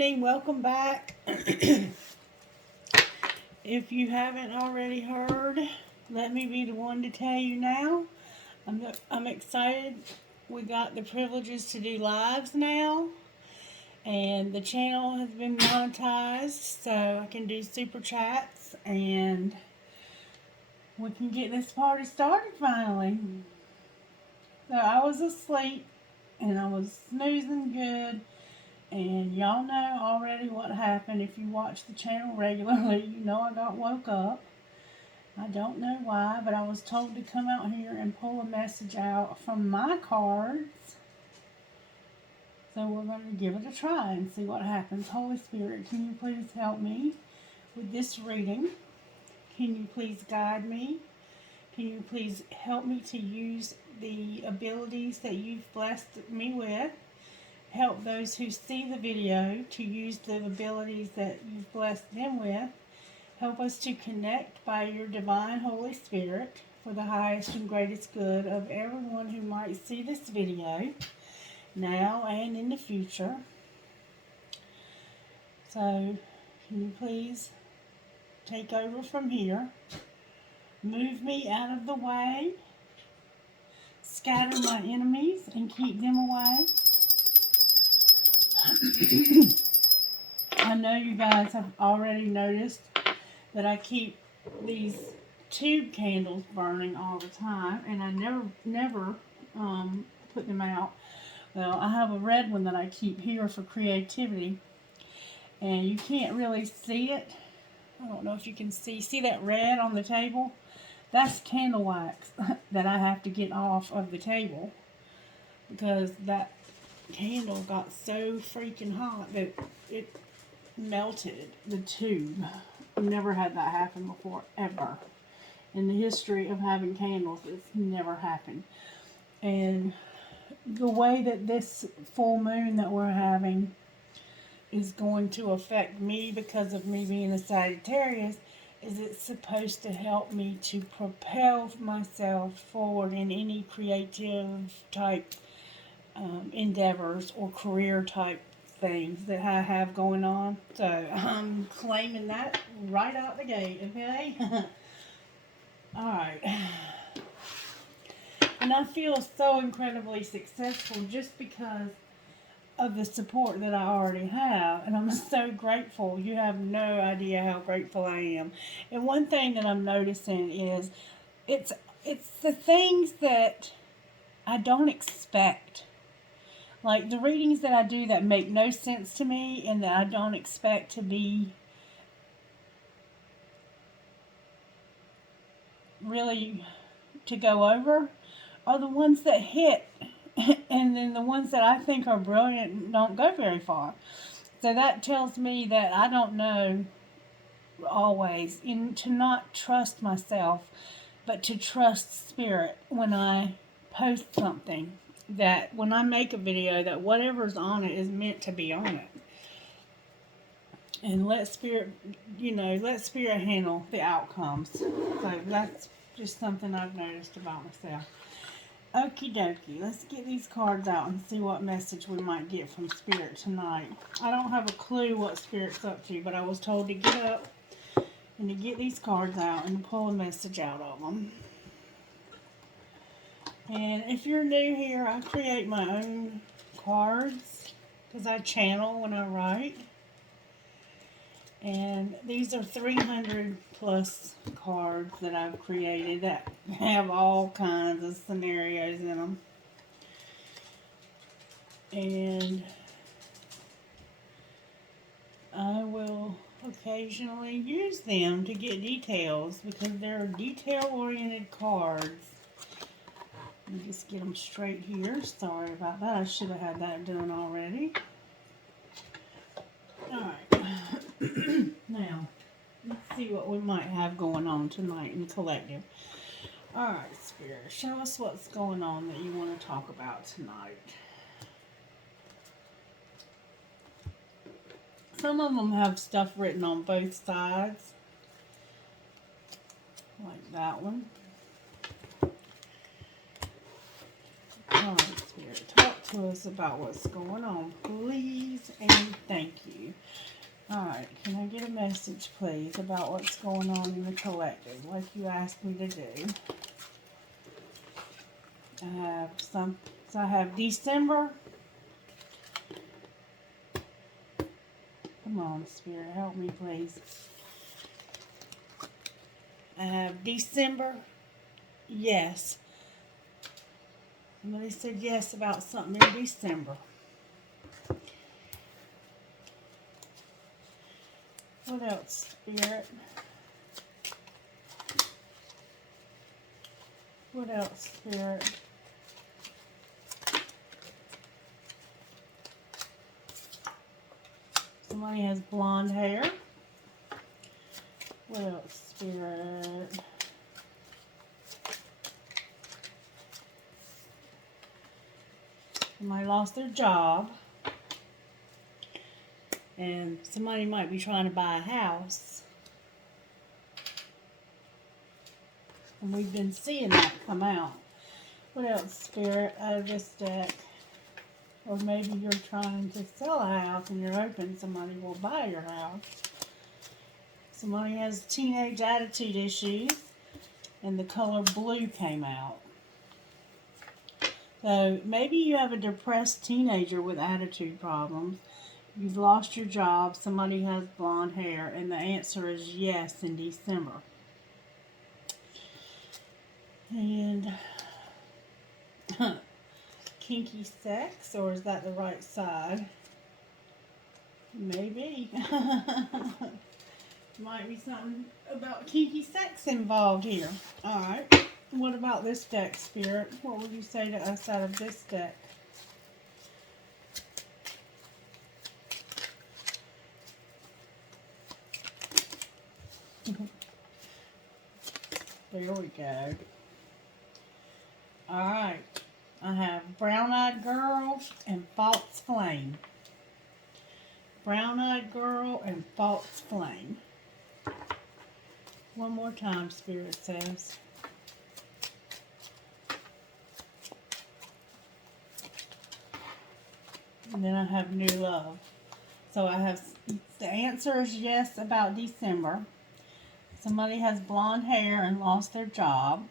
evening. Welcome back. If you haven't already heard, let me be the one to tell you now. I'm excited. We got the privileges to do lives now. And the channel has been monetized, so I can do super chats. And we can get this party started finally. So I was asleep. And I was snoozing good. And y'all know already what happened. If you watch the channel regularly, you know I got woke up. I don't know why, but I was told to come out here and pull a message out from my cards. So we're going to give it a try and see what happens. Holy Spirit, can you please help me with this reading? Can you please guide me? Can you please help me to use the abilities that you've blessed me with? Help those who see the video to use the abilities that you've blessed them with. Help us to connect by your divine Holy Spirit for the highest and greatest good of everyone who might see this video now and in the future. So, can you please take over from here? Move me out of the way. Scatter my enemies and keep them away. I know you guys have already noticed that I keep these tube candles burning all the time, and I never put them out. Well, I have a red one that I keep here for creativity, and you can't really see it. I don't know if you can see that red on the table? That's candle wax that I have to get off of the table because that candle got so freaking hot that it melted the tube. I've never had that happen before, ever. In the history of having candles, it's never happened. And the way that this full moon that we're having is going to affect me because of me being a Sagittarius is it's supposed to help me to propel myself forward in any creative type endeavors or career type things that I have going on. So I'm claiming that right out the gate, okay? Alright. And I feel so incredibly successful just because of the support that I already have. And I'm so grateful. You have no idea how grateful I am. And one thing that I'm noticing is it's the things that I don't expect. Like the readings that I do that make no sense to me and that I don't expect to be really to go over are the ones that hit. And then the ones that I think are brilliant don't go very far. So that tells me that I don't know always to not trust myself, but to trust spirit when I post something. That when I make a video, that whatever's on it is meant to be on it. And let spirit, let spirit handle the outcomes. So that's just something I've noticed about myself. Okie dokie, let's get these cards out and see what message we might get from Spirit tonight. I don't have a clue what Spirit's up to, but I was told to get up and to get these cards out and to pull a message out of them. And if you're new here, I create my own cards because I channel when I write. And these are 300 plus cards that I've created that have all kinds of scenarios in them. And I will occasionally use them to get details because they're detail-oriented cards. Let me just get them straight here. Sorry about that. I should have had that done already. Alright. Now, let's see what we might have going on tonight in the collective. Alright, Spirit, show us what's going on that you want to talk about tonight. Some of them have stuff written on both sides. Like that one. Alright, Spirit, talk to us about what's going on, please, and thank you. Alright, can I get a message, please, about what's going on in the collective, like you asked me to do? I have December. Come on, Spirit, help me, please. I have December. Yes. Somebody said yes about something in December. What else, Spirit? What else, Spirit? Somebody has blonde hair. What else, Spirit? Somebody lost their job. And somebody might be trying to buy a house. And we've been seeing that come out. What else, Spirit, out of this deck? Or maybe you're trying to sell a house and you're hoping somebody will buy your house. Somebody has teenage attitude issues and the color blue came out. So maybe you have a depressed teenager with attitude problems. You've lost your job. Somebody has blonde hair. And the answer is yes in December. And kinky sex, or is that the right side? Maybe. Might be something about kinky sex involved here. Alright. What about this deck, Spirit? What would you say to us out of this deck? There we go. Alright. I have Brown-Eyed Girl and False Flame. Brown-Eyed Girl and False Flame. One more time, Spirit says. And then I have New Love. So I have, the answer is yes about December. Somebody has blonde hair and lost their job.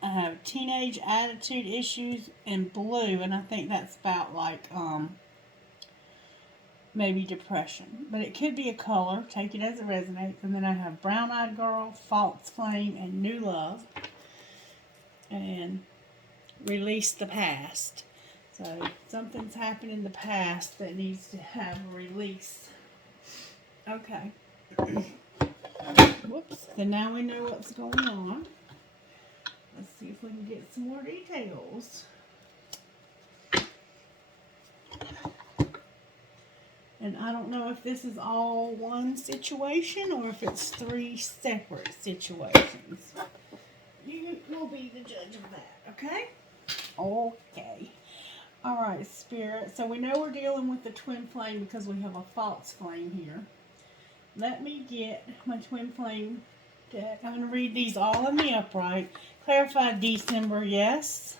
I have teenage attitude issues and blue, and I think that's about like maybe depression. But it could be a color. Take it as it resonates. And then I have Brown-Eyed Girl, False Flame, and New Love. And Release the Past. So something's happened in the past that needs to have a release. Okay. Whoops. So now we know what's going on. Let's see if we can get some more details. And I don't know if this is all one situation or if it's three separate situations. You will be the judge of that, okay? Okay. Alright, Spirit. So we know we're dealing with the twin flame because we have a false flame here. Let me get my twin flame deck. I'm going to read these all in the upright. Clarify December, yes.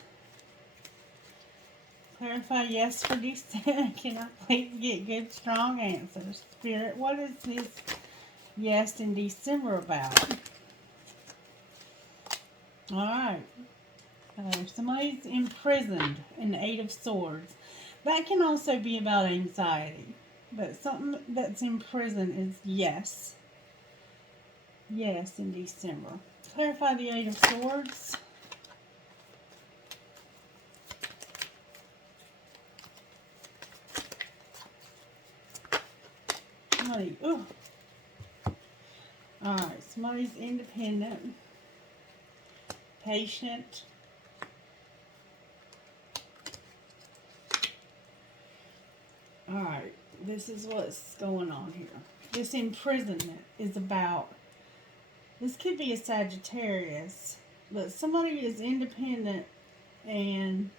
Clarify yes for December. Can I please get good, strong answers? Spirit, what is this yes in December about? Alright. Somebody's imprisoned in the Eight of Swords. That can also be about anxiety. But something that's in prison is yes. Yes in December. Clarify the Eight of Swords. Somebody, ooh. Alright, somebody's independent. Patient. Alright, this is what's going on here. This imprisonment is about, this could be a Sagittarius, but somebody is independent and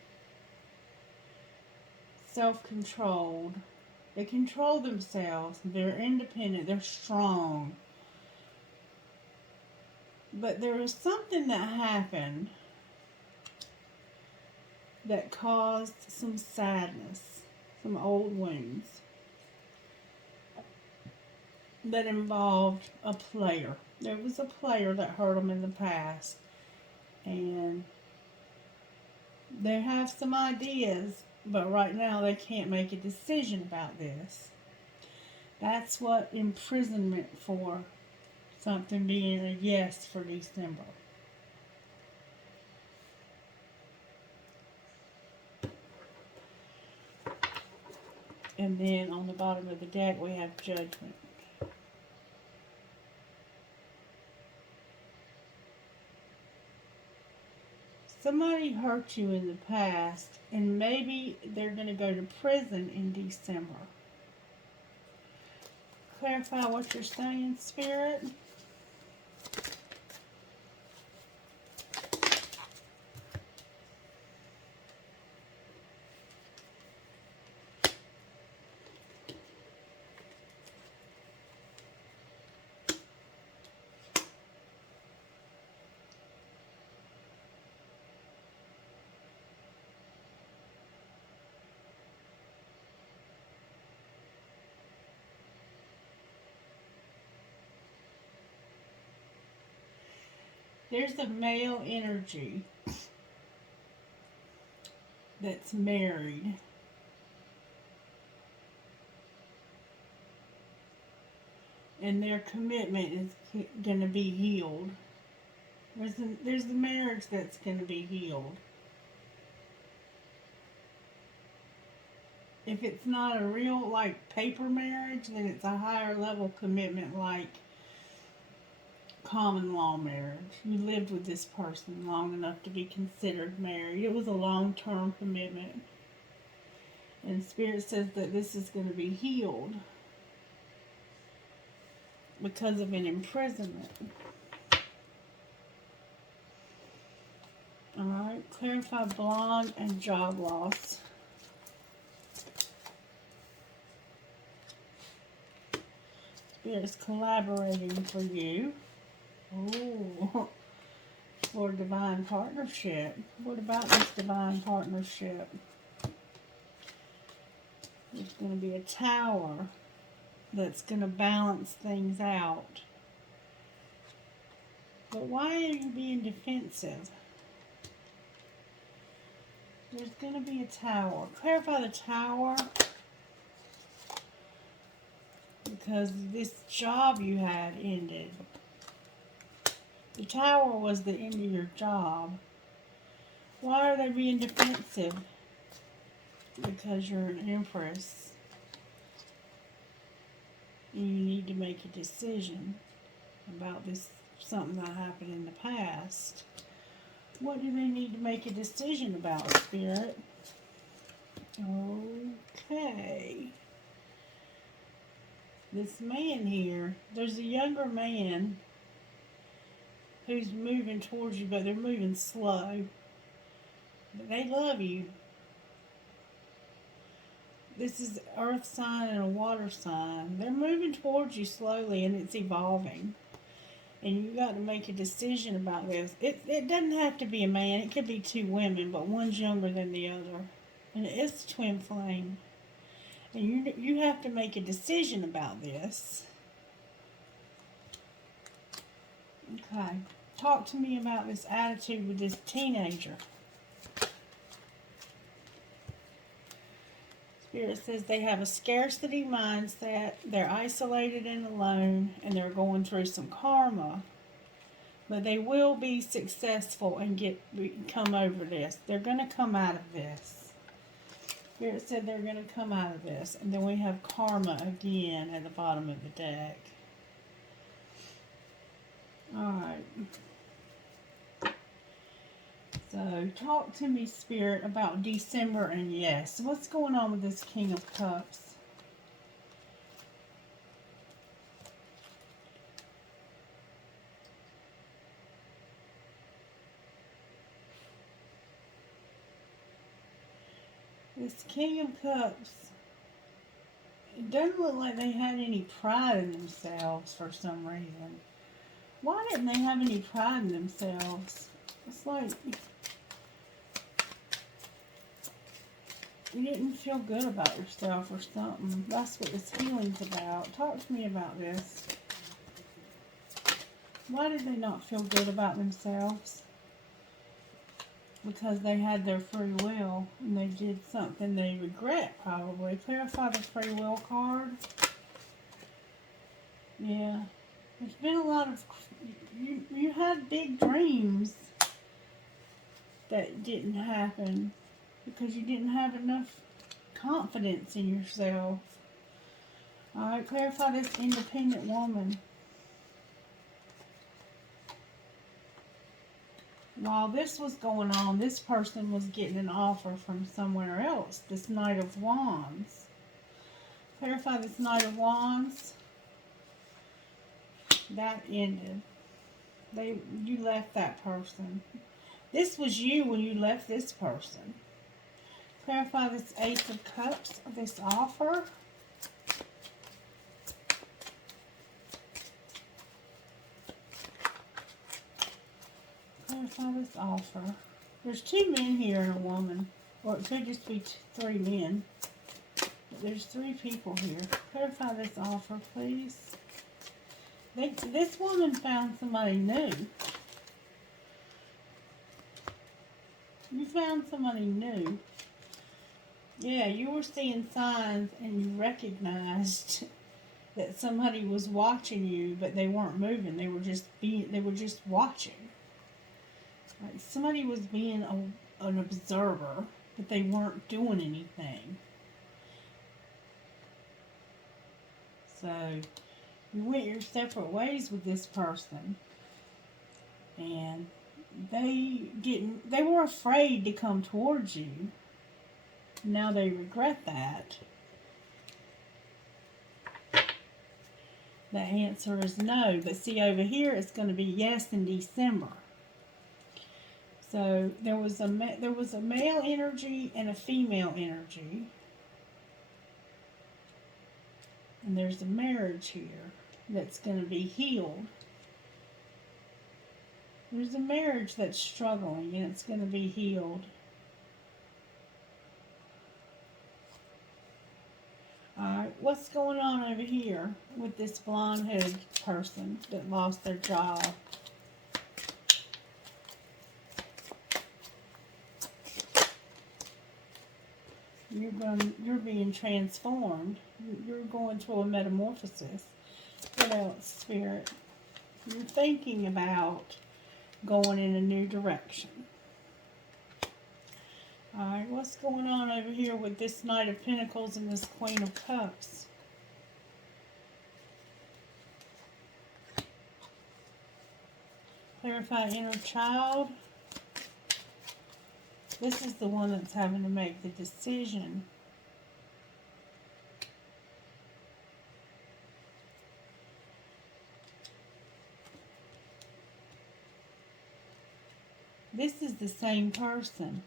self-controlled. They control themselves. They're independent. They're strong. But there was something that happened that caused some sadness. Some old wounds. that involved a player. There was a player that hurt them in the past. And they have some ideas, but right now they can't make a decision about this. That's what imprisonment for something being a yes for December. And then on the bottom of the deck we have judgment. Somebody hurt you in the past, and maybe they're going to go to prison in December. Clarify what you're saying, Spirit. There's a male energy that's married. And their commitment is going to be healed. There's the marriage that's going to be healed. If it's not a real, like, paper marriage, then it's a higher level commitment, like common law marriage. You lived with this person long enough to be considered married. It was a long-term commitment. And Spirit says that this is going to be healed because of an imprisonment. Alright, clarify blonde and job loss. Spirit's collaborating for you. Oh, for divine partnership. What about this divine partnership? There's going to be a tower that's going to balance things out. But why are you being defensive? There's going to be a tower. Clarify the tower. Because this job you had ended. The tower was the end of your job. Why are they being defensive? Because you're an empress. And you need to make a decision about this, something that happened in the past. What do they need to make a decision about, Spirit? Okay. This man here, there's a younger man who's moving towards you, but they're moving slow. But they love you. This is an earth sign and a water sign. They're moving towards you slowly, and it's evolving. And you got to make a decision about this. It doesn't have to be a man. It could be two women, but one's younger than the other. And it is twin flame. And you have to make a decision about this. Okay. Talk to me about this attitude with this teenager. Spirit says they have a scarcity mindset, they're isolated and alone, and they're going through some karma. But they will be successful and come over this. They're going to come out of this. Spirit said they're going to come out of this. And then we have karma again at the bottom of the deck. Alright. So, talk to me, Spirit, about December and yes. What's going on with this King of Cups? This King of Cups, it doesn't look like they had any pride in themselves for some reason. Why didn't they have any pride in themselves? It's like You didn't feel good about yourself or something. That's what this healing's about. Talk to me about this. Why did they not feel good about themselves? Because they had their free will and they did something they regret, probably. Clarify the free will card. Yeah. There's been a lot of... You had big dreams that didn't happen because you didn't have enough confidence in yourself. Alright, clarify this independent woman. While this was going on, this person was getting an offer from somewhere else. This Knight of Wands. Clarify this Knight of Wands. That ended. You left that person. This was you when you left this person. Clarify this Ace of Cups, this offer. Clarify this offer. There's 2 men here and a woman. Or it could just be 3 men. But there's 3 people here. Clarify this offer, please. This woman found somebody new. You found somebody new. Yeah, you were seeing signs and you recognized that somebody was watching you, but they weren't moving. They were just watching. Like somebody was being an observer, but they weren't doing anything. So you went your separate ways with this person, and they were afraid to come towards you. Now they regret that. The answer is no, but see over here it's going to be yes in December. So there was a male energy and a female energy. And there's a marriage here that's going to be healed. There's a marriage that's struggling and it's going to be healed. Alright, what's going on over here with this blonde-headed person that lost their job? You're being transformed. You're going through a metamorphosis. What else, Spirit? You're thinking about going in a new direction. Alright, what's going on over here with this Knight of Pentacles and this Queen of Cups? Clarify inner child. This is the one that's having to make the decision. This is the same person.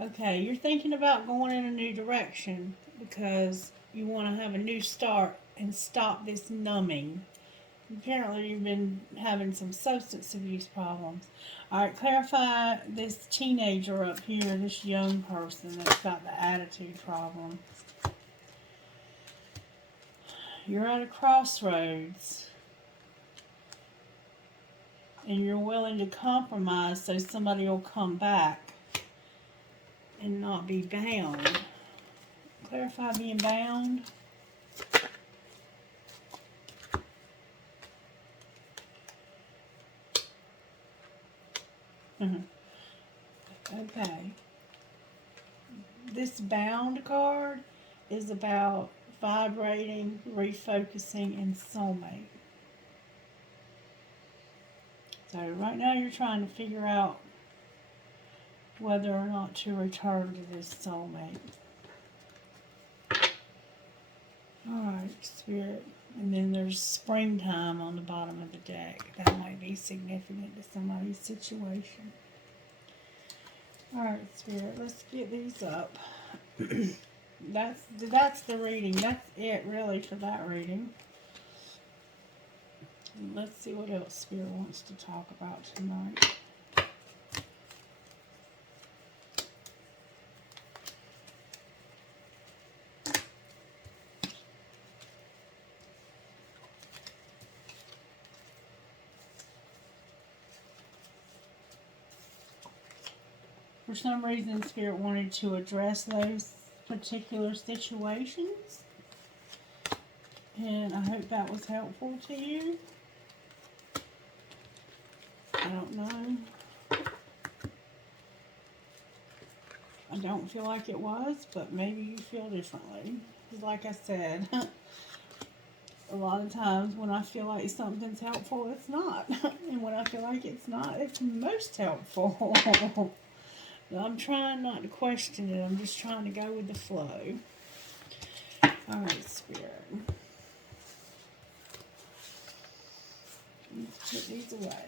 Okay, you're thinking about going in a new direction because you want to have a new start and stop this numbing. Apparently you've been having some substance abuse problems. Alright, clarify this teenager up here, this young person that's got the attitude problem. You're at a crossroads. And you're willing to compromise so somebody will come back and not be bound. Clarify being bound. Okay. This bound card is about vibrating, refocusing, and soulmate. So right now you're trying to figure out whether or not to return to this soulmate. Alright, Spirit. And then there's springtime on the bottom of the deck. That might be significant to somebody's situation. Alright, Spirit, let's get these up. That's the reading. That's it, really, for that reading. And let's see what else Spirit wants to talk about tonight. For some reason, Spirit wanted to address those particular situations. And I hope that was helpful to you. I don't know. I don't feel like it was, but maybe you feel differently. Because like I said, a lot of times when I feel like something's helpful, it's not. And when I feel like it's not, it's most helpful. I'm trying not to question it. I'm just trying to go with the flow. Alright, Spirit. Let's put these away.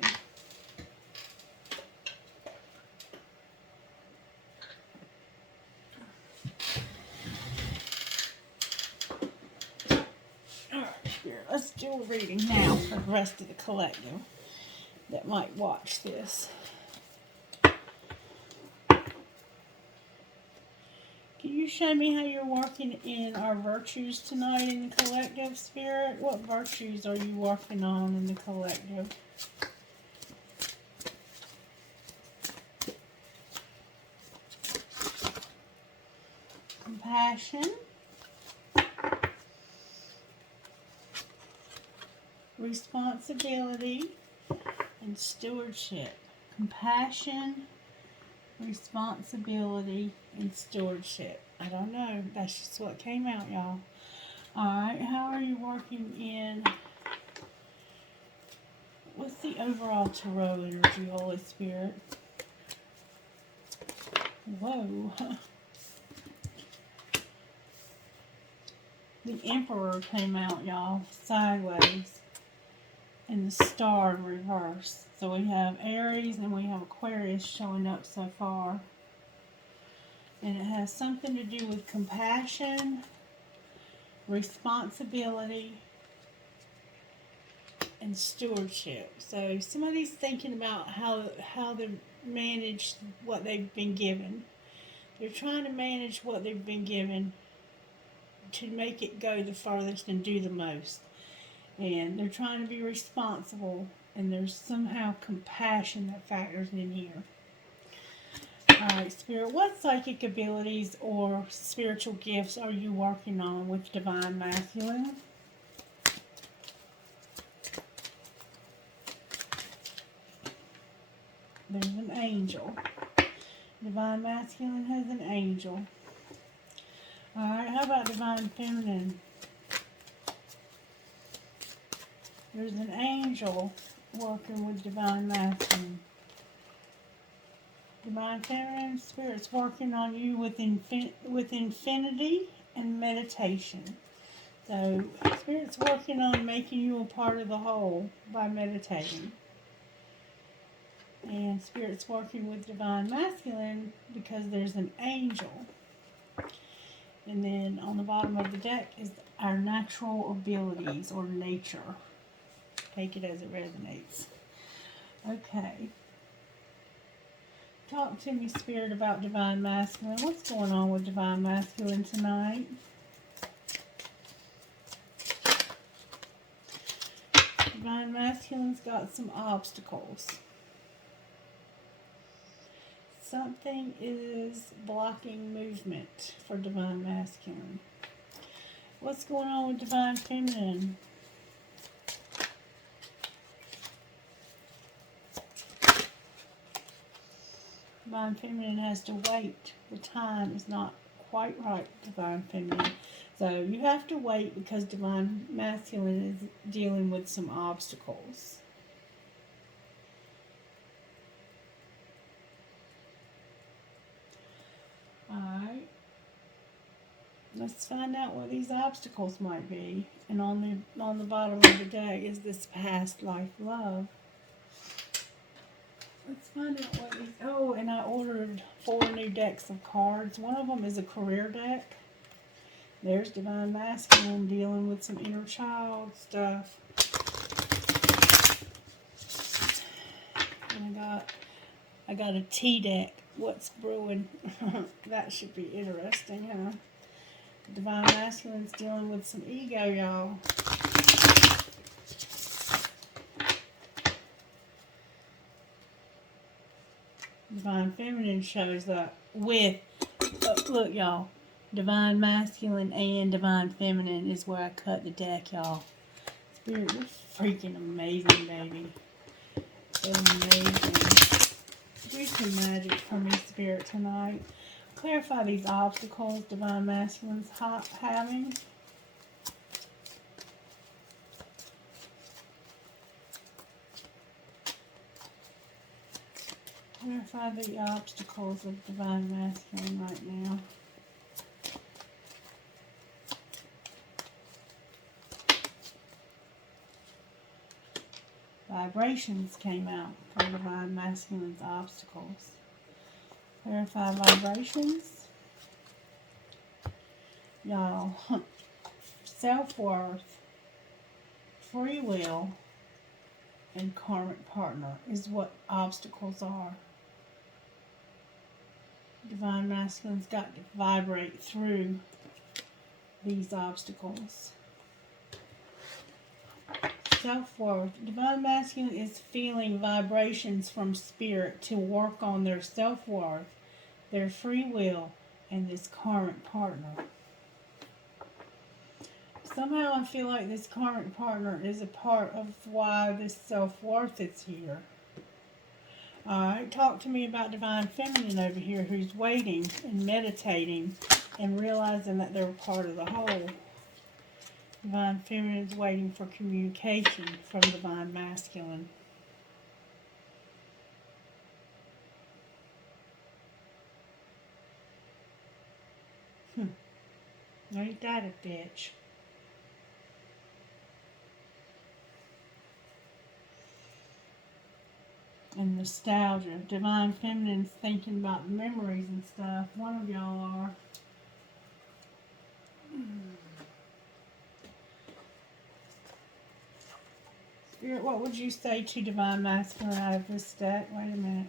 Let's do a reading now for the rest of the collective that might watch this. Can you show me how you're working in our virtues tonight in the collective, Spirit? What virtues are you working on in the collective? Compassion. Responsibility and stewardship. Compassion, responsibility, and stewardship. I don't know. That's just what came out, y'all. Alright, how are you working in... What's the overall tarot energy, Holy Spirit? Whoa. The Emperor came out, y'all, sideways. And the star in reverse. So we have Aries and we have Aquarius showing up so far. And it has something to do with compassion, responsibility, and stewardship. So somebody's thinking about how they manage what they've been given. They're trying to manage what they've been given to make it go the farthest and do the most. And they're trying to be responsible, and there's somehow compassion that factors in here. Alright, Spirit, what psychic abilities or spiritual gifts are you working on with Divine Masculine? There's an angel. Divine Masculine has an angel. Alright, how about Divine Feminine? There's an angel working with Divine Masculine. Divine Feminine, Spirit's working on you with infinity and meditation. So, Spirit's working on making you a part of the whole by meditating. And Spirit's working with Divine Masculine because there's an angel. And then on the bottom of the deck is our natural abilities or nature. Take it as it resonates. Okay. Talk to me, Spirit, about Divine Masculine. What's going on with Divine Masculine tonight? Divine Masculine's got some obstacles. Something is blocking movement for Divine Masculine. What's going on with Divine Feminine? Divine Feminine has to wait. The time is not quite right, Divine Feminine. So you have to wait because Divine Masculine is dealing with some obstacles. Alright. Let's find out what these obstacles might be. And on the bottom of the deck is this past life love. Let's find out what these... Oh, and I ordered 4 new decks of cards. One of them is a career deck. There's Divine Masculine dealing with some inner child stuff. And I got a tea deck. What's brewing? That should be interesting, huh? Divine Masculine's dealing with some ego, y'all. Divine Feminine shows up with, look y'all, Divine Masculine and Divine Feminine is where I cut the deck, y'all. Spirit, you're freaking amazing, baby. Amazing. Do some magic for me, Spirit, tonight. Clarify these obstacles Divine Masculine's having. Clarify the obstacles of Divine Masculine right now. Vibrations came out for Divine Masculine's obstacles. Clarify vibrations. Y'all, self-worth, free will, and karmic partner is what obstacles are. Divine Masculine's got to vibrate through these obstacles. Self-worth. Divine Masculine is feeling vibrations from Spirit to work on their self-worth, their free will, and this karmic partner. Somehow I feel like this karmic partner is a part of why this self-worth is here. Alright, talk to me about Divine Feminine over here who's waiting and meditating and realizing that they're part of the whole. Divine Feminine is waiting for communication from Divine Masculine. Ain't that a bitch? And nostalgia. Divine Feminine's thinking about memories and stuff. One of y'all are. Spirit, what would you say to Divine Masculine out of this deck? Wait a minute.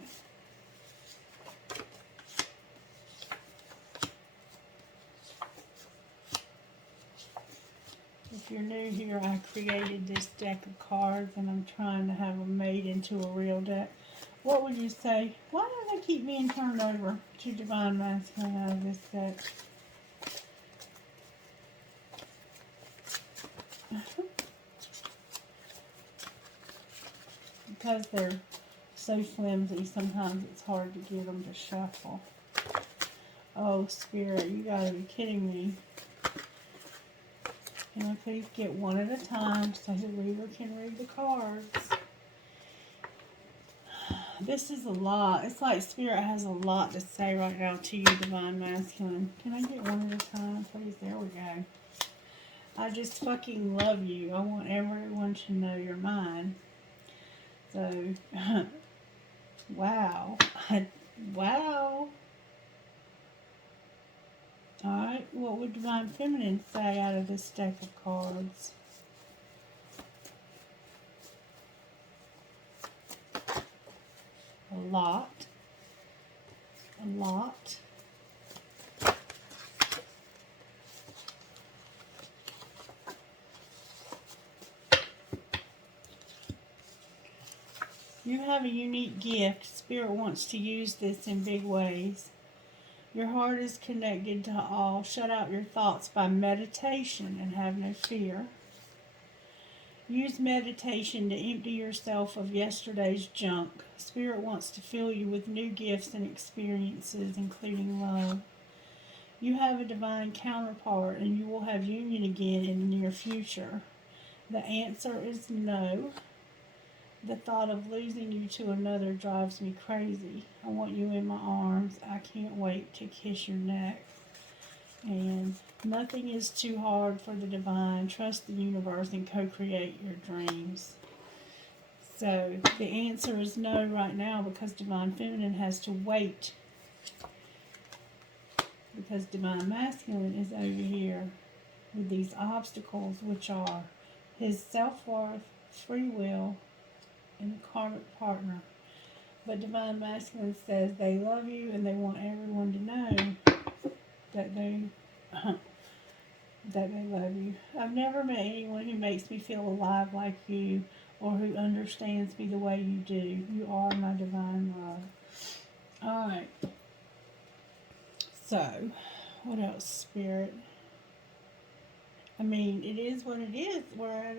If you're new here, I created this deck of cards and I'm trying to have them made into a real deck. What would you say? Why do they keep being turned over to Divine Masculine out of this deck? Because they're so flimsy, sometimes it's hard to get them to shuffle. Oh, Spirit, you gotta be kidding me. Can I please get one at a time so the reader can read the cards? This is a lot. It's like Spirit has a lot to say right now to you, Divine Masculine. Can I get one at a time, please? There we go. I just fucking love you. I want everyone to know you're mine. So, wow. Wow. Alright, what would Divine Feminine say out of this deck of cards? A lot. A lot. You have a unique gift. Spirit wants to use this in big ways. Your heart is connected to all. Shut out your thoughts by meditation and have no fear. Use meditation to empty yourself of yesterday's junk. Spirit wants to fill you with new gifts and experiences, including love. You have a divine counterpart and you will have union again in the near future. The answer is no. The thought of losing you to another drives me crazy. I want you in my arms. I can't wait to kiss your neck. And nothing is too hard for the divine. Trust the universe and co-create your dreams. So the answer is no right now because Divine Feminine has to wait. Because Divine Masculine is over here with these obstacles, which are his self-worth, free will, and karmic partner. But Divine Masculine says they love you and they want everyone to know that they love you. I've never met anyone who makes me feel alive like you or who understands me the way you do. You are my divine love. Alright. So, what else, Spirit? I mean, it is what it is. We're at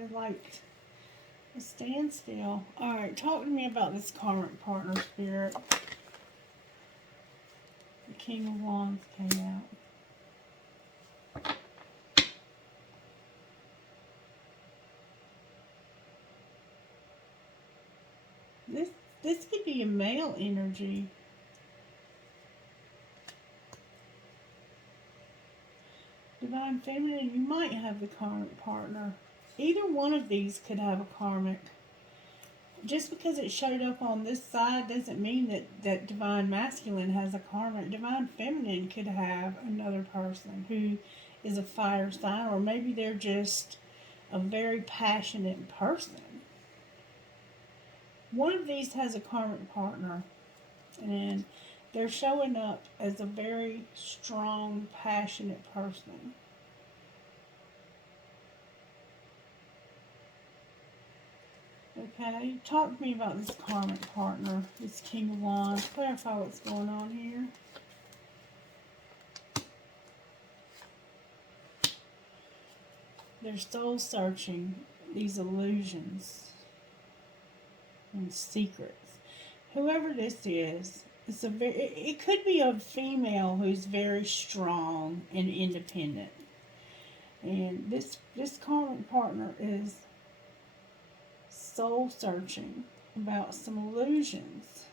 a standstill. Alright, talk to me about this current partner, Spirit. The King of Wands came out. This could be a male energy. Divine Feminine, you might have the karmic partner. Either one of these could have a karmic. Just because it showed up on this side doesn't mean that Divine Masculine has a karmic. Divine Feminine could have another person who is a fire sign, or maybe they're just a very passionate person. One of these has a karmic partner, and they're showing up as a very strong, passionate person. Okay, talk to me about this karmic partner, this King of Wands. Clarify what's going on here. They're soul searching these illusions and secrets. Whoever this is, it could be a female who's very strong and independent. And this karmic partner is soul searching about some illusions.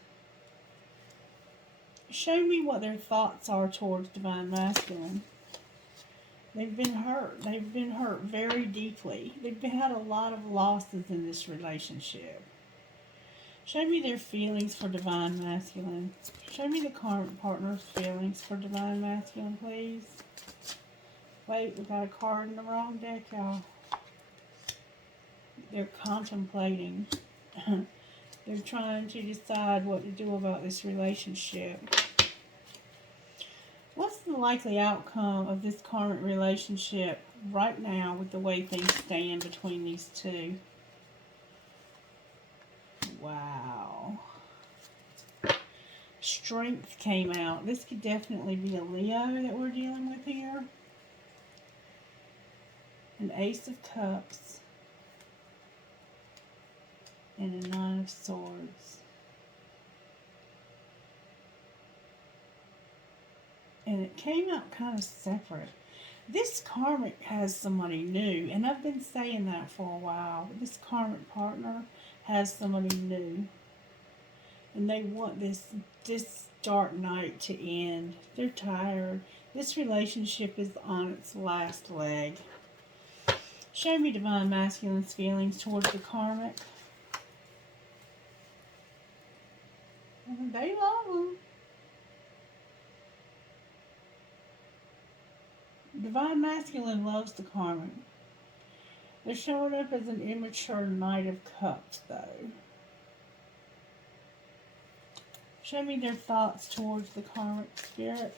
Show me what their thoughts are towards Divine Masculine. They've been hurt. They've been hurt very deeply. They've had a lot of losses in this relationship. Show me their feelings for Divine Masculine. Show me the karmic partner's feelings for Divine Masculine, please. Wait, we got a card in the wrong deck, y'all. They're contemplating. They're trying to decide what to do about this relationship. What's the likely outcome of this karmic relationship right now with the way things stand between these two? Wow. Strength came out. This could definitely be a Leo that we're dealing with here. An Ace of Cups. And a Nine of Swords. And it came out kind of separate. This karmic has somebody new, and I've been saying that for a while. This karmic partner has somebody new, and they want this dark night to end. They're tired. This relationship is on its last leg. Show me Divine Masculine's feelings towards the karmic. They love them. Divine Masculine loves the karmic. They're showing up as an immature Knight of Cups, though. Show me their thoughts towards the karmic spirit.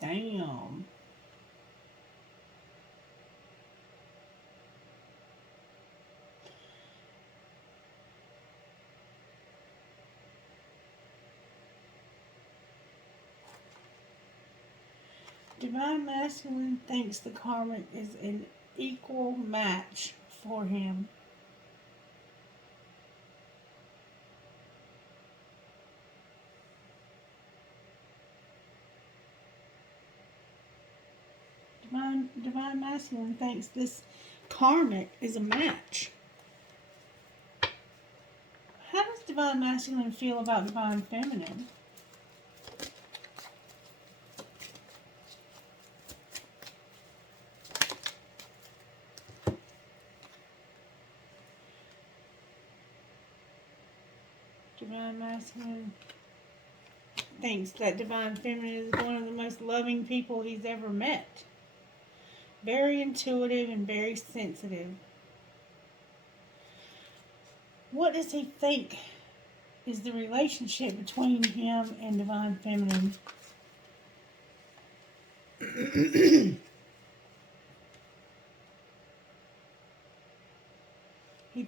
Damn. Divine Masculine thinks the karmic is an equal match for him. Divine Masculine thinks this karmic is a match. How does Divine Masculine feel about Divine Feminine? Divine Masculine thinks that Divine Feminine is one of the most loving people he's ever met. Very intuitive and very sensitive. What does he think is the relationship between him and Divine Feminine?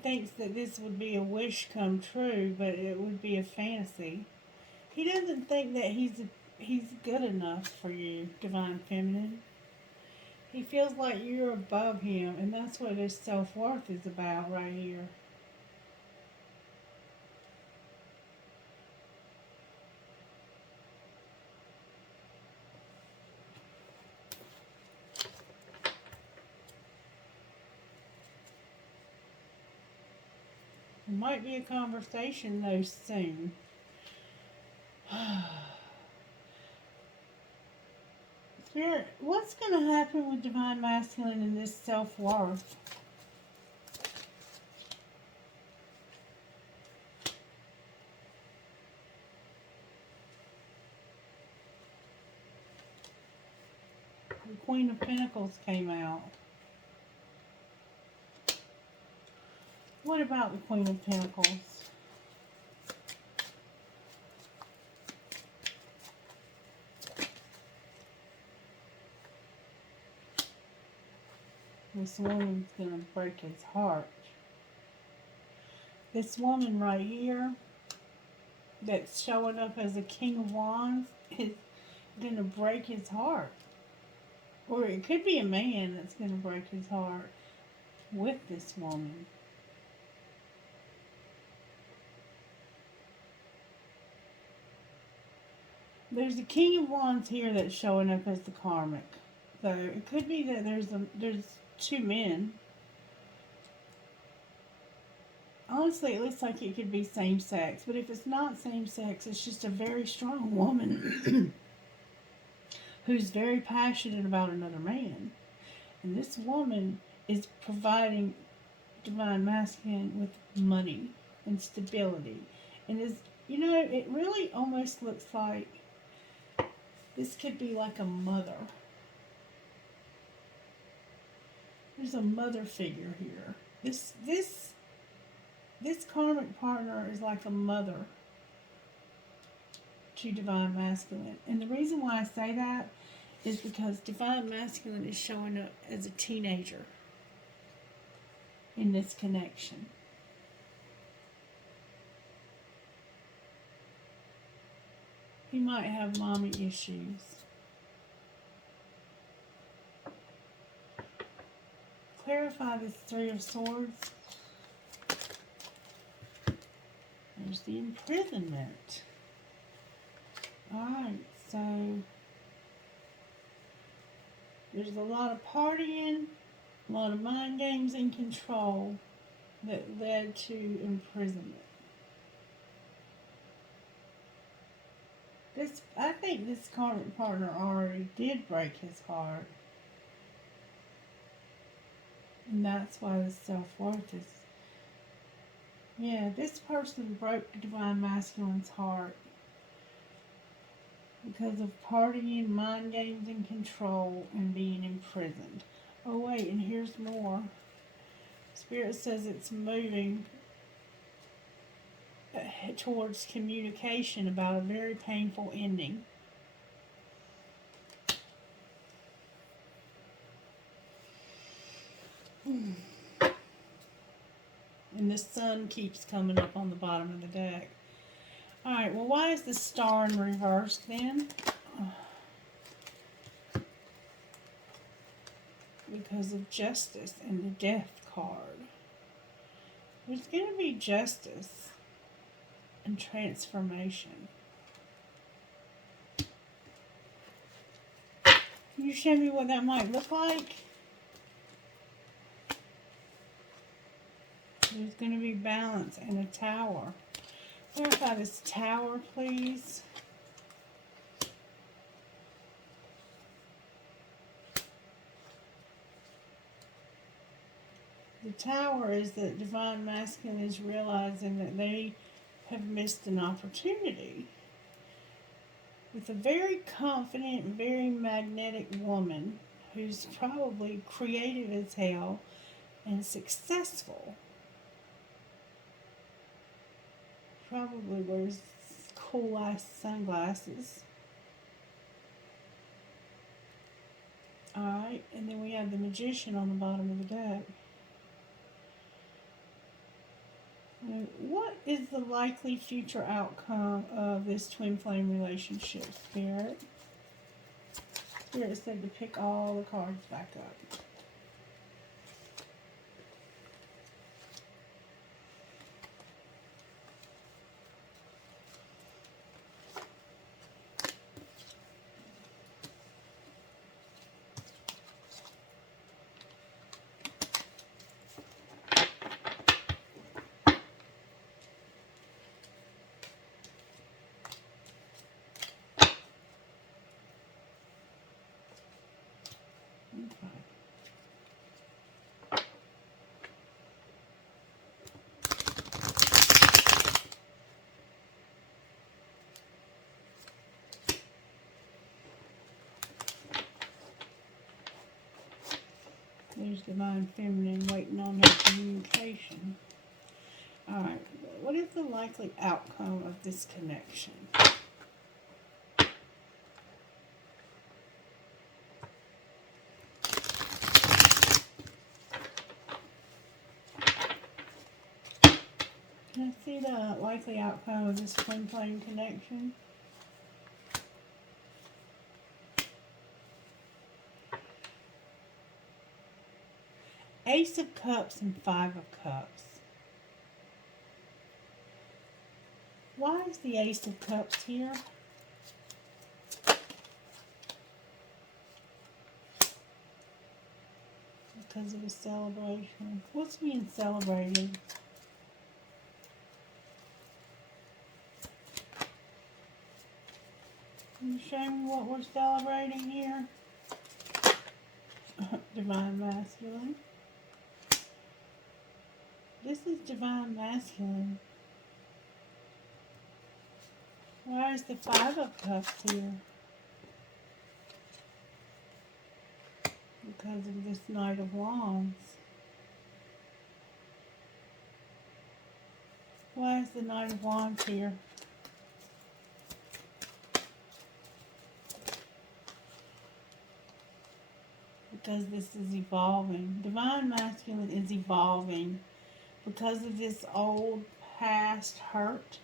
thinks that this would be a wish come true, but it would be a fantasy. He doesn't think that he's good enough for you, Divine Feminine. He feels like you're above him, and that's what his self-worth is about right here. There might be a conversation though soon. Spirit, what's going to happen with Divine Masculine and this self-worth? The Queen of Pentacles came out. What about the Queen of Pentacles? This woman's going to break his heart. This woman right here that's showing up as a King of Wands is going to break his heart. Or it could be a man that's going to break his heart with this woman. There's a King of Wands here that's showing up as the karmic. So it could be that there's two men. Honestly, it looks like it could be same sex, but if it's not same sex, it's just a very strong woman who's very passionate about another man. And this woman is providing Divine Masculine with money and stability. And is, you know, it really almost looks like this could be like a mother. There's a mother figure here. This karmic partner is like a mother to Divine Masculine. And the reason why I say that is because Divine Masculine is showing up as a teenager in this connection. He might have mommy issues. Clarify this Three of Swords. There's the imprisonment. Alright, so there's a lot of partying, a lot of mind games and control that led to imprisonment. I think this karmic partner already did break his heart. And that's why the self-worth is... Yeah, this person broke Divine Masculine's heart because of partying, mind games, and control, and being imprisoned. Oh wait, and here's more. Spirit says it's moving towards communication about a very painful ending. And the sun keeps coming up on the bottom of the deck. Alright, well, why is the star in reverse then? Because of justice and the death card. There's going to be justice and transformation. Can you show me what that might look like? There's going to be balance and a tower. Clarify this tower, please. The tower is that Divine Masculine is realizing that they have missed an opportunity with a very confident, very magnetic woman who's probably creative as hell and successful. Probably wears cool ass sunglasses. Alright, and then we have the Magician on the bottom of the deck. And what is the likely future outcome of this twin flame relationship, Spirit? Spirit said to pick all the cards back up. There's divine feminine waiting on her communication. Alright, what is the likely outcome of this connection? Can I see the likely outcome of this twin flame connection? Ace of Cups and Five of Cups. Why is the Ace of Cups here? Because of a celebration. What's being celebrated? Can you show me what we're celebrating here? Divine Masculine. This is Divine Masculine. Why is the Five of Cups here? Because of this Knight of Wands. Why is the Knight of Wands here? Because this is evolving. Divine Masculine is evolving. Because of this old past hurt,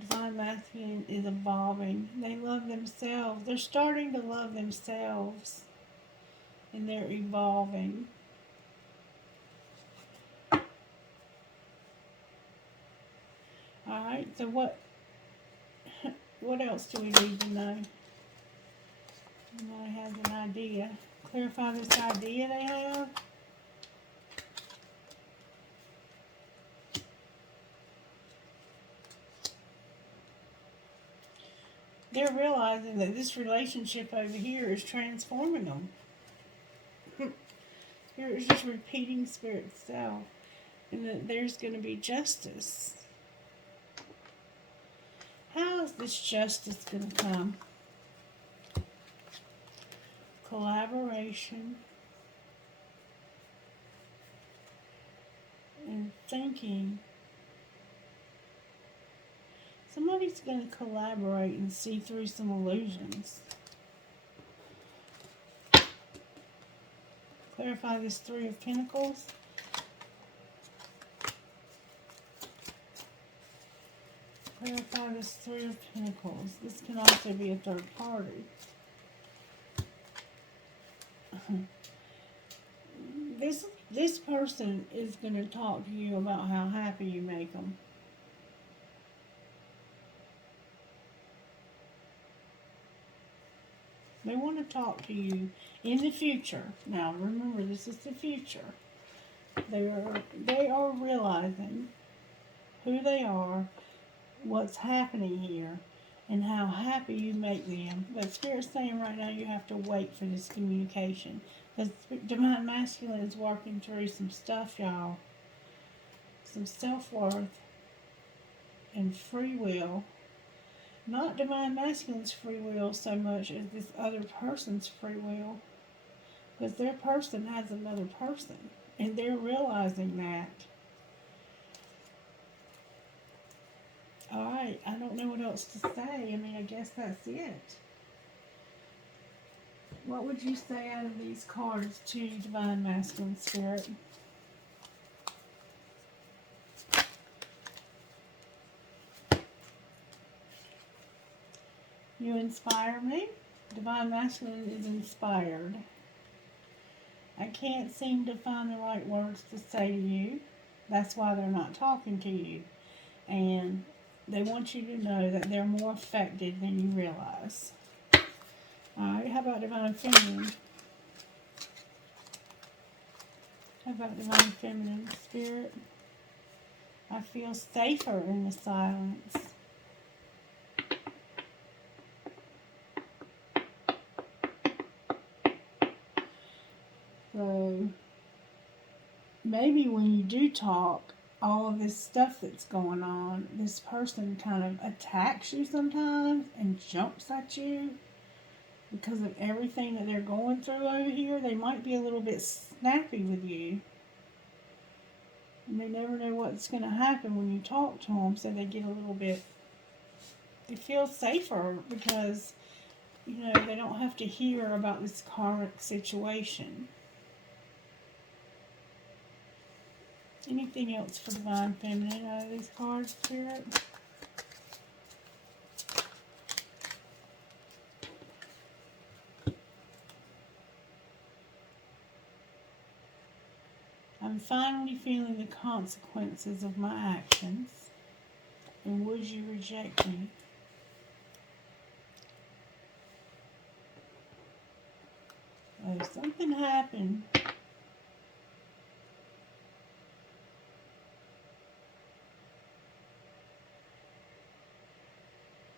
Divine Masculine is evolving. They love themselves. They're starting to love themselves. And they're evolving. Alright, so what else do we need to know? I have an idea. Clarify this idea they have. They're realizing that this relationship over here is transforming them. Here it's just repeating Spirit itself. And that there's going to be justice. How is this justice going to come? Collaboration. And thinking. Somebody's going to collaborate and see through some illusions. Clarify this Three of Pentacles. Clarify this Three of Pentacles. This can also be a third party. This person is going to talk to you about how happy you make them. They want to talk to you in the future. Now, remember, this is the future. They are realizing who they are, what's happening here, and how happy you make them. But Spirit's saying right now you have to wait for this communication. Because Divine Masculine is working through some stuff, y'all. Some self-worth and free will. Not Divine Masculine's free will so much as this other person's free will. Because their person has another person. And they're realizing that. Alright, I don't know what else to say. I mean, I guess that's it. What would you say out of these cards to Divine Masculine Spirit? inspire me? Divine Masculine is inspired. I can't seem to find the right words to say to you. That's why they're not talking to you. And they want you to know that they're more affected than you realize. Alright, how about Divine Feminine? How about Divine Feminine Spirit? I feel safer in the silence. So, maybe when you do talk, all of this stuff that's going on, this person kind of attacks you sometimes and jumps at you because of everything that they're going through over here. They might be a little bit snappy with you. And they never know what's going to happen when you talk to them, so they get a little bit, they feel safer because, you know, they don't have to hear about this karmic situation. Anything else for Divine Feminine out of these cards, Spirit? I'm finally feeling the consequences of my actions. And would you reject me? Oh, something happened.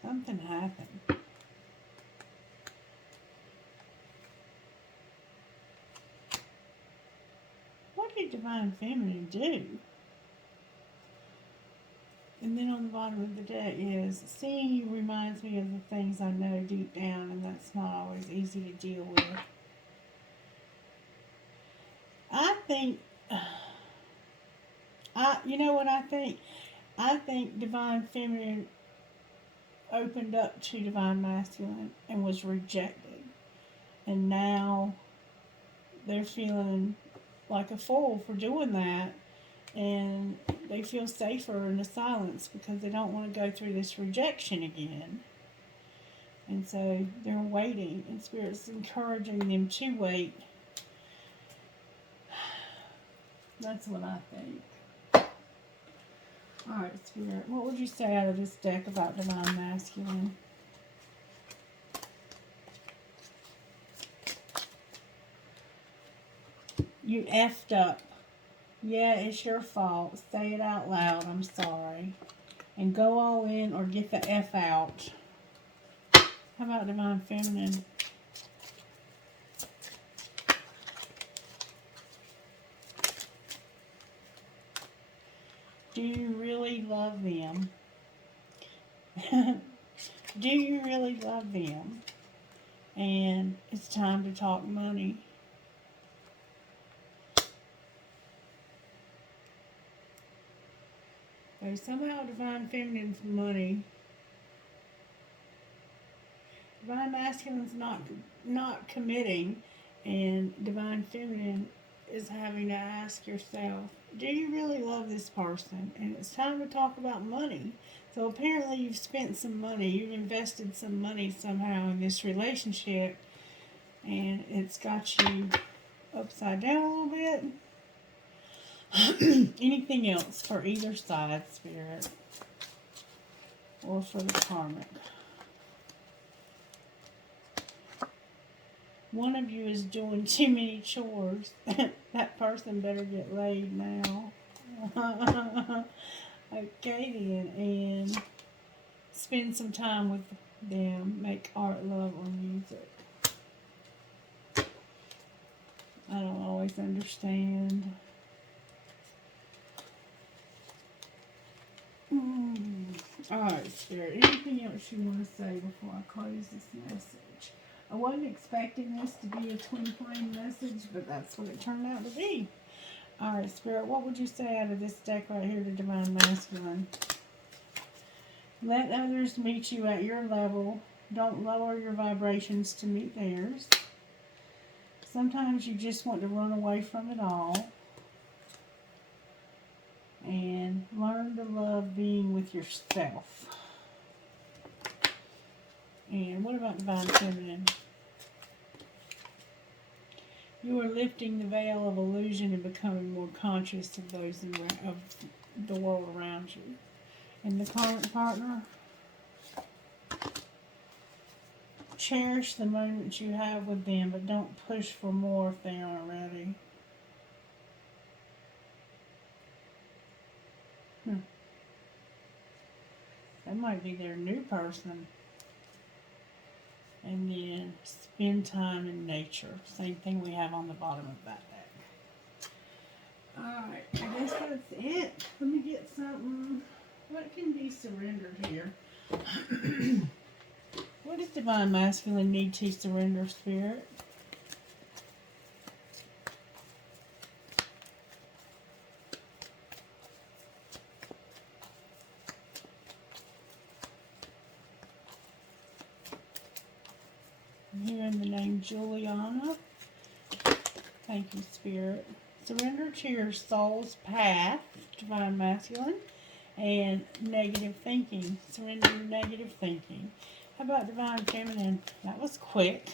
Something happened. What did Divine Feminine do? And then on the bottom of the deck is, seeing you reminds me of the things I know deep down, and that's not always easy to deal with. I think, you know what I think? I think Divine Feminine opened up to Divine Masculine and was rejected. And now they're feeling like a fool for doing that. And they feel safer in the silence because they don't want to go through this rejection again. And so they're waiting, and Spirit's encouraging them to wait. That's what I think. Alright, Spirit, what would you say out of this deck about Divine Masculine? You effed up. Yeah, it's your fault. Say it out loud. I'm sorry. And go all in or get the F out. How about Divine Feminine? Do you really love them? Do you really love them? And it's time to talk money. So somehow Divine Feminine's money. Divine Masculine's not committing, and Divine Feminine is having to ask yourself, do you really love this person? And it's time to talk about money. So apparently you've spent some money, you've invested some money somehow in this relationship, and it's got you upside down a little bit. Anything else for either side, Spirit, or for the karmic? One of you is doing too many chores. That person better get laid now. Okay then, and spend some time with them. Make art, love, or music. I don't always understand. Alright, Spirit. Anything else you want to say before I close this message? I wasn't expecting this to be a twin flame message, but that's what it turned out to be. Alright, Spirit, what would you say out of this deck right here to Divine Masculine? Let others meet you at your level. Don't lower your vibrations to meet theirs. Sometimes you just want to run away from it all. And learn to love being with yourself. And what about Divine Feminine? You are lifting the veil of illusion and becoming more conscious of of the world around you. And the current partner, cherish the moments you have with them, but don't push for more if they aren't ready. That might be their new person. And then spend time in nature. Same thing we have on the bottom of that deck. Alright, I guess that's it. Let me get something. What can be surrendered here? What does Divine Masculine need to surrender, Spirit? Here in the name Juliana. Thank you, Spirit. Surrender to your soul's path, Divine Masculine, and negative thinking. Surrender your negative thinking. How about Divine Feminine? That was quick.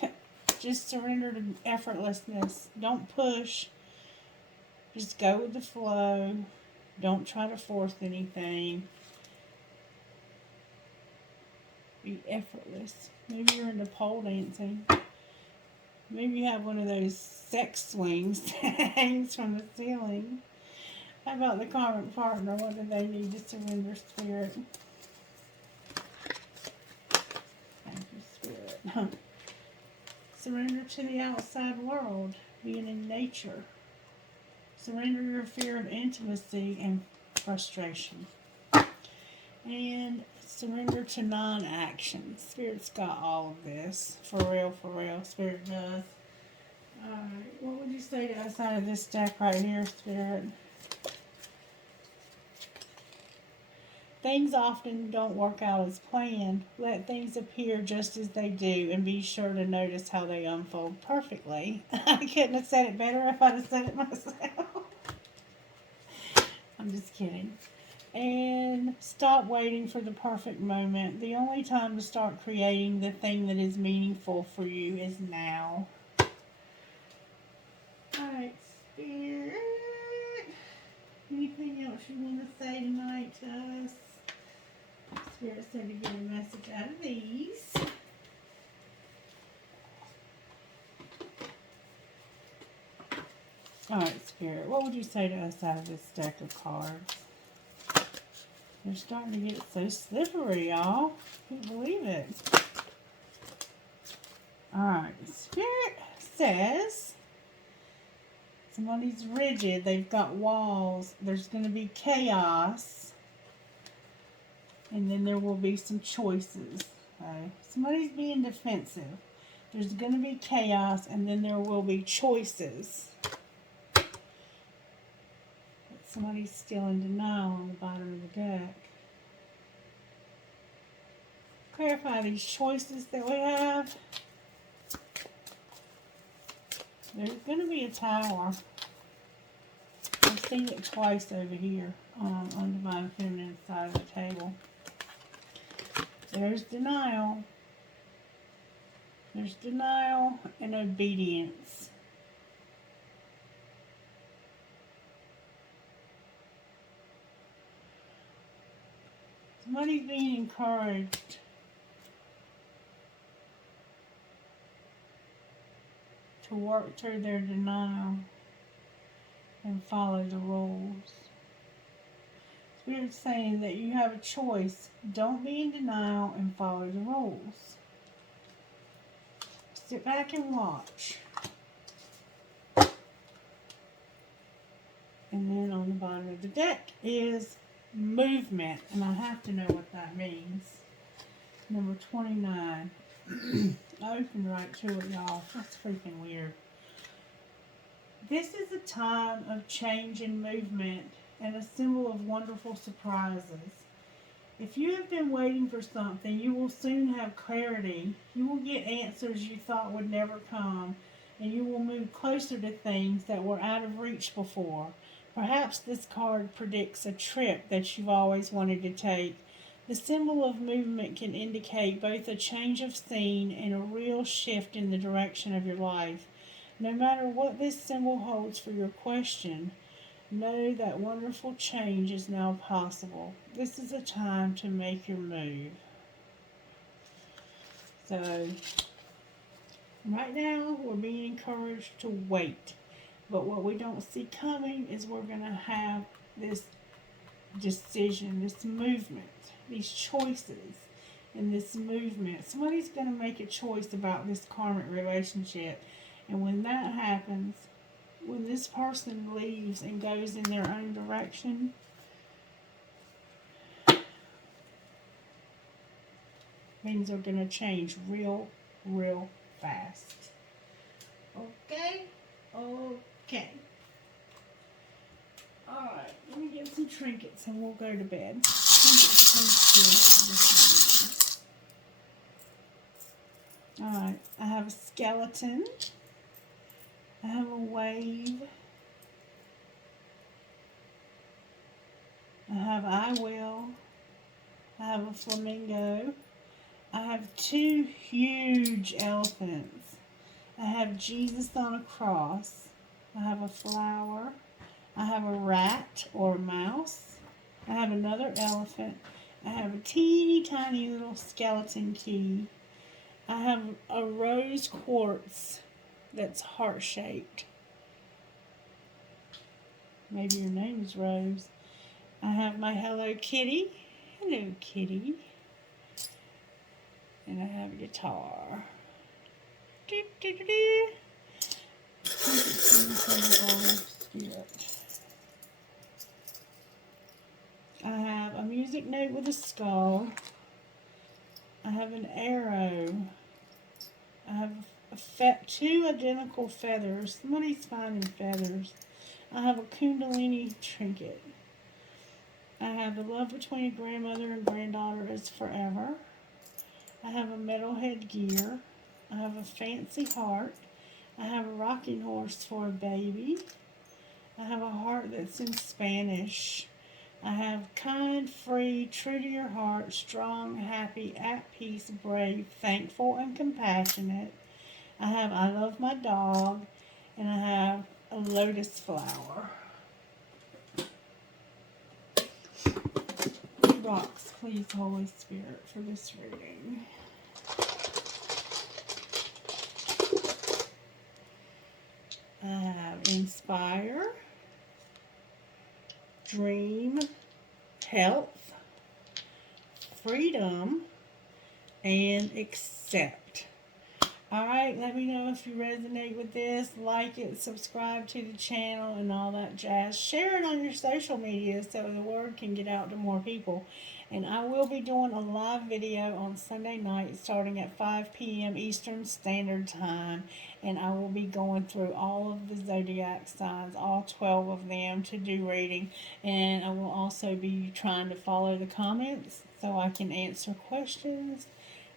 Just surrender to effortlessness. Don't push. Just go with the flow. Don't try to force anything. Be effortless. Maybe you're into pole dancing. Maybe you have one of those sex swings that hangs from the ceiling. How about the current partner? What do they need to surrender, Spirit? Thank you, Spirit. Surrender to the outside world, being in nature. Surrender your fear of intimacy and frustration. And surrender to non-action. Spirit's got all of this. For real, Spirit does. Alright, what would you say to us out of this deck right here, Spirit? Things often don't work out as planned. Let things appear just as they do and be sure to notice how they unfold perfectly. I couldn't have said it better if I'd have said it myself. I'm just kidding. And stop waiting for the perfect moment. The only time to start creating the thing that is meaningful for you is now. Alright, Spirit. Anything else you want to say tonight to us? Spirit said to get a message out of these. Alright, Spirit, what would you say to us out of this deck of cards? They're starting to get so slippery, y'all. Can't believe it. Alright, Spirit says somebody's rigid. They've got walls. There's going to be chaos. And then there will be some choices. Okay? Somebody's being defensive. There's going to be chaos, and then there will be choices. But somebody's still in denial on the bottom of the deck. Clarify these choices that we have. There's going to be a tower. I've seen it twice over here on Divine Feminine side of the table. There's denial. There's denial and obedience. Somebody's being encouraged to work through their denial and follow the rules. Spirit's saying that you have a choice. Don't be in denial and follow the rules. Sit back and watch. And then on the bottom of the deck is movement. And I have to know what that means. Number 29. I opened right to it, y'all. That's freaking weird. This is a time of change and movement and a symbol of wonderful surprises. If you have been waiting for something, you will soon have clarity. You will get answers you thought would never come, and you will move closer to things that were out of reach before. Perhaps this card predicts a trip that you've always wanted to take. The symbol of movement can indicate both a change of scene and a real shift in the direction of your life. No matter what this symbol holds for your question, know that wonderful change is now possible. This is a time to make your move. So, right now, we're being encouraged to wait. But what we don't see coming is we're going to have this decision, this movement, these choices in this movement. Somebody's going to make a choice about this karmic relationship. And when that happens, when this person leaves and goes in their own direction, things are going to change real fast. Okay? Okay. Alright, let me get some trinkets and we'll go to bed. Alright, I have a skeleton. I have a wave. I have I will. I have a flamingo. I have 2 huge elephants. I have Jesus on a cross. I have a flower. I have a rat or a mouse. I have another elephant. I have a teeny tiny little skeleton key. I have a rose quartz that's heart-shaped. Maybe your name is Rose. I have my Hello Kitty. Hello Kitty. And I have a guitar. Do, do, do, do. I have a music note with a skull. I have an arrow. I have 2 identical feathers. Somebody's finding feathers. I have a kundalini trinket. I have the love between a grandmother and granddaughter is forever. I have a metal headgear. I have a fancy heart. I have a rocking horse for a baby. I have a heart that's in Spanish. I have kind, free, true to your heart, strong, happy, at peace, brave, thankful, and compassionate. I have I love my dog. And I have a lotus flower. 2 rocks, please, Holy Spirit, for this reading. I have inspire, dream, health, freedom, and accept. Alright, let me know if you resonate with this. Like it, subscribe to the channel, and all that jazz. Share it on your social media so the word can get out to more people. And I will be doing a live video on Sunday night starting at 5 p.m. Eastern Standard Time. And I will be going through all of the zodiac signs, all 12 of them, to do reading. And I will also be trying to follow the comments so I can answer questions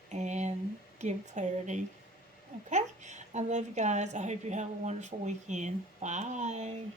and give clarity. Okay? I love you guys. I hope you have a wonderful weekend. Bye.